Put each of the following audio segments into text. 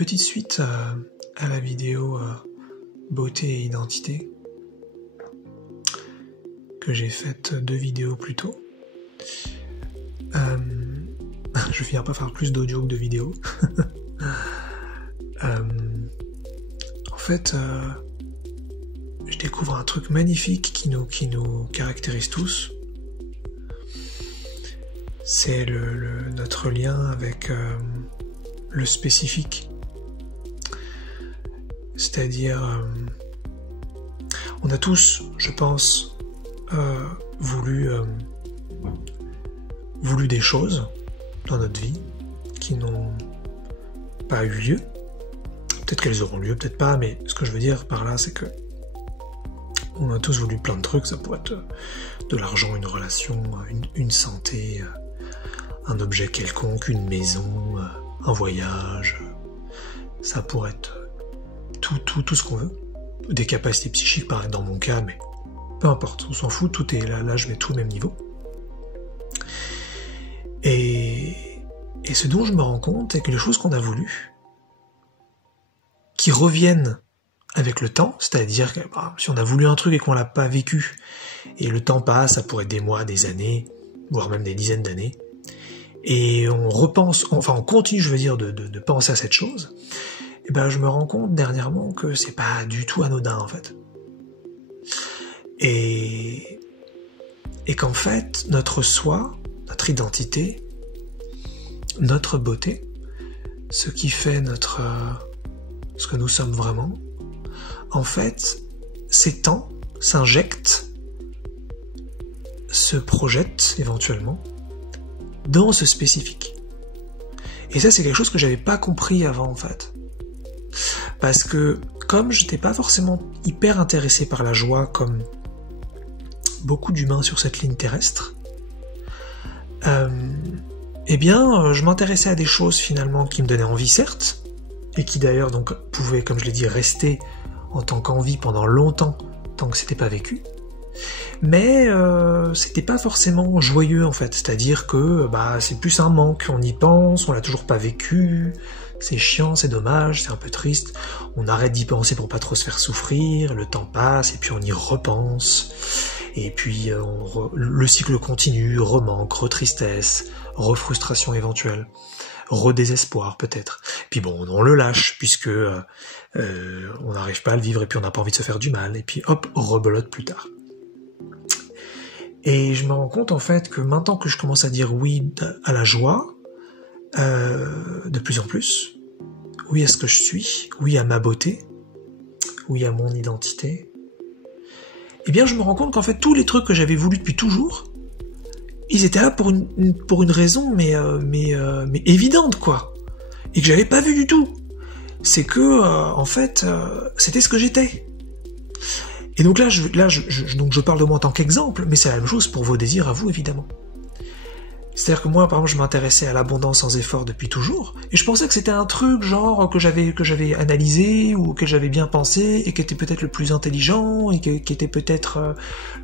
petite suite à la vidéo beauté et identité que j'ai faite 2 vidéos plus tôt. Je viens pas faire plus d'audio que de vidéos. En fait, je découvre un truc magnifique qui nous caractérise tous. C'est notre lien avec le spécifique. C'est-à-dire, on a tous, je pense, voulu des choses dans notre vie qui n'ont pas eu lieu. Peut-être qu'elles auront lieu, peut-être pas, mais ce que je veux dire par là, c'est que on a tous voulu plein de trucs. Ça pourrait être de l'argent, une relation, une santé, un objet quelconque, une maison, un voyage. Ça pourrait être tout ce qu'on veut. Des capacités psychiques, pareil dans mon cas, mais peu importe, on s'en fout, tout est là, je mets tout au même niveau. Et ce dont je me rends compte, c'est que les choses qu'on a voulu, qui reviennent avec le temps, c'est-à-dire que si on a voulu un truc et qu'on l'a pas vécu, et le temps passe, ça pourrait être des mois, des années, voire même des dizaines d'années, et on repense, enfin on continue, je veux dire, de penser à cette chose, et ben je me rends compte dernièrement que c'est pas du tout anodin en fait. Et qu'en fait, notre soi, notre identité, notre beauté, ce qui fait ce que nous sommes vraiment, en fait, s'étend, s'injecte, se projette éventuellement dans ce spécifique. Et ça, c'est quelque chose que j'avais pas compris avant, en fait. Parce que, comme j'étais pas forcément hyper intéressé par la joie, comme beaucoup d'humains sur cette ligne terrestre, eh bien, je m'intéressais à des choses finalement qui me donnaient envie, certes, et qui d'ailleurs donc pouvaient, comme je l'ai dit, rester en tant qu'envie pendant longtemps, tant que c'était pas vécu. Mais c'était pas forcément joyeux en fait, c'est-à-dire que c'est plus un manque, on y pense, on l'a toujours pas vécu, c'est chiant, c'est dommage, c'est un peu triste, on arrête d'y penser pour pas trop se faire souffrir, le temps passe et puis on y repense, et puis le cycle continue, remanque, retristesse, refrustration éventuelle, redésespoir peut-être, puis bon on le lâche puisque on n'arrive pas à le vivre et puis on n'a pas envie de se faire du mal, et puis hop, rebelote plus tard. Et je me rends compte en fait que maintenant que je commence à dire oui à la joie, de plus en plus, oui à ce que je suis, oui à ma beauté, oui à mon identité, eh bien je me rends compte qu'en fait tous les trucs que j'avais voulu depuis toujours, ils étaient là pour une raison mais évidente quoi, et que j'avais pas vu du tout. C'est que en fait c'était ce que j'étais. Et donc là, je parle de moi en tant qu'exemple, mais c'est la même chose pour vos désirs à vous, évidemment. C'est-à-dire que moi, par exemple, je m'intéressais à l'abondance sans effort depuis toujours, et je pensais que c'était un truc genre que j'avais analysé, ou que j'avais bien pensé, et qui était peut-être le plus intelligent, et qui était peut-être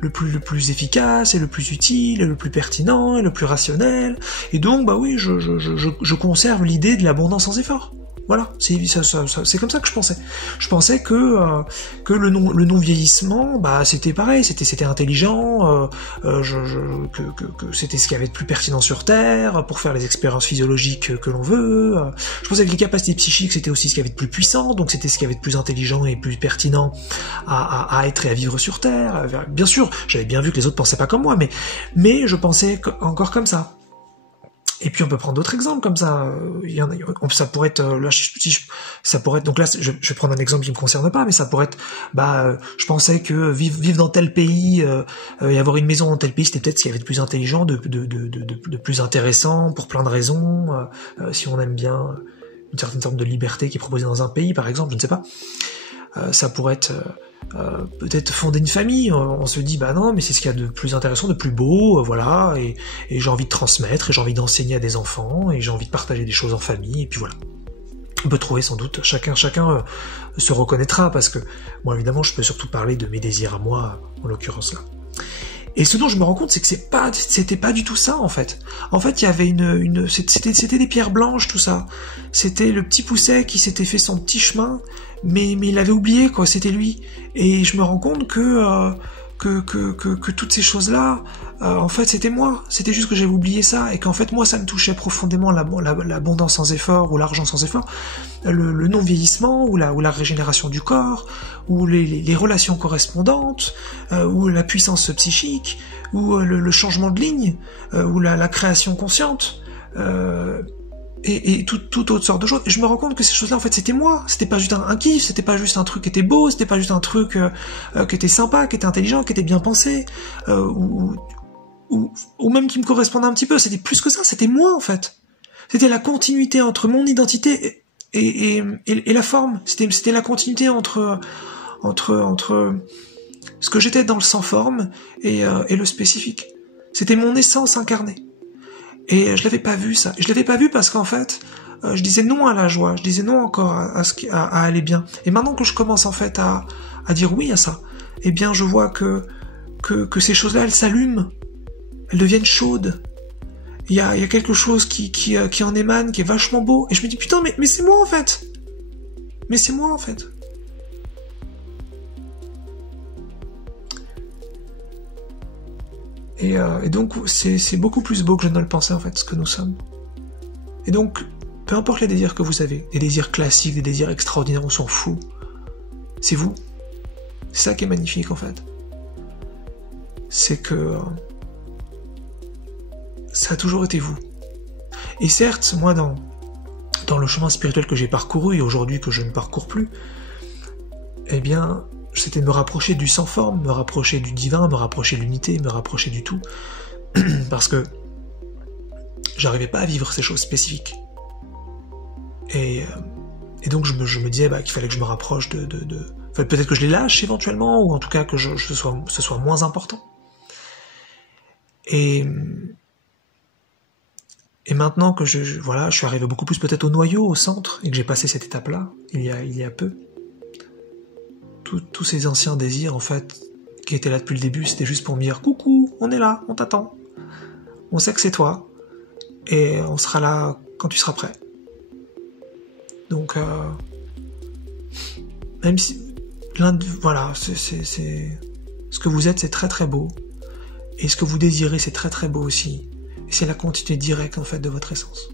le plus efficace, et le plus utile, et le plus pertinent, et le plus rationnel. Et donc, oui, je conserve l'idée de l'abondance sans effort. Voilà, c'est comme ça que je pensais. Je pensais que le non-vieillissement, c'était pareil, c'était intelligent, que c'était ce qu'il y avait de plus pertinent sur Terre, pour faire les expériences physiologiques que l'on veut. Je pensais que les capacités psychiques, c'était aussi ce qu'il y avait de plus puissant, donc c'était ce qu'il y avait de plus intelligent et plus pertinent à être et à vivre sur Terre. Bien sûr, j'avais bien vu que les autres pensaient pas comme moi, mais je pensais encore comme ça. Et puis on peut prendre d'autres exemples comme ça. Ça pourrait être ça pourrait être, donc là je vais prendre un exemple qui me concerne pas, mais ça pourrait être je pensais que vivre dans tel pays et avoir une maison dans tel pays, c'était peut-être ce qu'il y avait de plus intelligent, de plus intéressant pour plein de raisons, si on aime bien une certaine forme de liberté qui est proposée dans un pays par exemple, je ne sais pas. Ça pourrait être peut-être fonder une famille, on se dit non mais c'est ce qu'il y a de plus intéressant, de plus beau, voilà, et j'ai envie de transmettre, et j'ai envie d'enseigner à des enfants, et j'ai envie de partager des choses en famille, et puis voilà. On peut trouver sans doute, chacun se reconnaîtra, parce que moi évidemment je peux surtout parler de mes désirs à moi, en l'occurrence là. Et ce dont je me rends compte, c'est que c'était pas du tout ça, en fait. En fait, il y avait c'était des pierres blanches, tout ça. C'était le petit Pousset qui s'était fait son petit chemin, mais il avait oublié, quoi, c'était lui. Et je me rends compte que toutes ces choses-là, en fait, c'était moi. C'était juste que j'avais oublié ça, et qu'en fait, moi, ça me touchait profondément l'abondance sans effort, ou l'argent sans effort, le non-vieillissement, ou la régénération du corps, ou les relations correspondantes, ou la puissance psychique, ou le changement de ligne, ou la création consciente, et toute autre sorte de choses. Et je me rends compte que ces choses-là, en fait, c'était moi. C'était pas juste un kiff, c'était pas juste un truc qui était beau, c'était pas juste un truc qui était sympa, qui était intelligent, qui était bien pensé, ou même qui me correspondait un petit peu. C'était plus que ça, c'était moi, en fait. C'était la continuité entre mon identité et la forme. C'était la continuité entre ce que j'étais dans le sans forme et le spécifique. C'était mon essence incarnée. Et je l'avais pas vu, ça. Je l'avais pas vu parce qu'en fait, je disais non à la joie, je disais non encore à aller bien. Et maintenant que je commence en fait à dire oui à ça, eh bien je vois que ces choses-là, elles s'allument, elles deviennent chaudes. Il y a quelque chose qui en émane, qui est vachement beau. Et je me dis putain, mais c'est moi en fait. Mais c'est moi en fait. Et donc c'est beaucoup plus beau que je ne le pensais en fait, ce que nous sommes. Et donc, peu importe les désirs que vous avez, des désirs classiques, des désirs extraordinaires, on s'en fout. C'est vous. C'est ça qui est magnifique en fait. C'est que ça a toujours été vous. Et certes, moi dans le chemin spirituel que j'ai parcouru et aujourd'hui que je ne parcours plus, eh bien, c'était me rapprocher du sans forme, me rapprocher du divin, me rapprocher de l'unité, me rapprocher du tout. Parce que j'arrivais pas à vivre ces choses spécifiques. Et donc je me disais qu'il fallait que je me rapproche enfin, peut-être que je les lâche éventuellement, ou en tout cas que ce soit moins important. Et maintenant que je suis arrivé beaucoup plus peut-être au noyau, au centre, et que j'ai passé cette étape-là, il y a peu, tous ces anciens désirs, en fait, qui étaient là depuis le début, c'était juste pour me dire « Coucou, on est là, on t'attend. On sait que c'est toi, et on sera là quand tu seras prêt. » Donc, même si... Voilà, c'est ce que vous êtes, c'est très très beau. Et ce que vous désirez, c'est très très beau aussi. Et c'est la continuité directe, en fait, de votre essence.